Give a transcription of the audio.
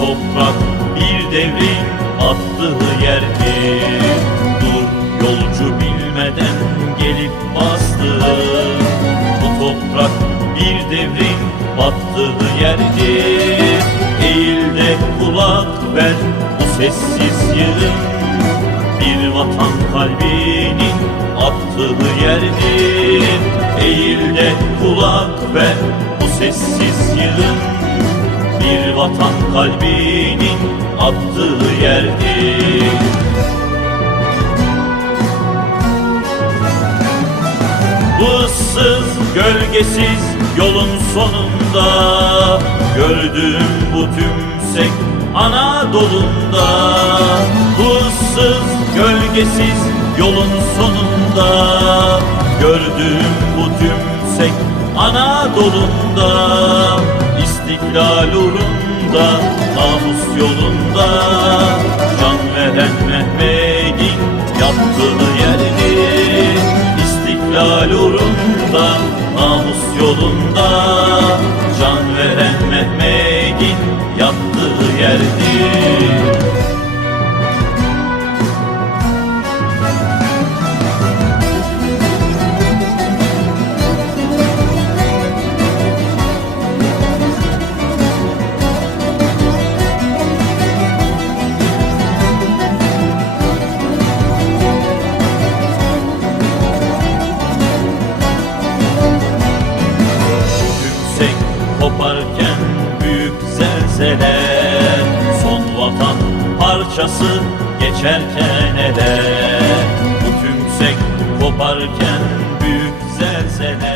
toprak bir devrin attığı yerdir. Dur yolcu bilmeden gelip bastı Bu toprak bir devrin battığı yerdir. Eğil de kulak ver bu sessiz yığın. Bir vatan kalbinin attığı yerdir De kulak ver bu sessiz yığın Bir vatan kalbinin attığı yerdir. Bu ıssız gölgesiz yolun sonunda Gördüğüm bu tümsek Anadolu'nda. Bu ıssız gölgesiz yolun sonunda Gördüğüm bu tümsek Anadolu'nda İstiklal uğrunda namus yolunda Can veren Mehmet'in yaptığı yerdir. İstiklal uğrunda, namus yolunda Can veren Mehmet'in yaptığı yerdir koparken büyük zelzele Son vatan parçası geçerken ele. Bu tümsek koparken büyük zelzele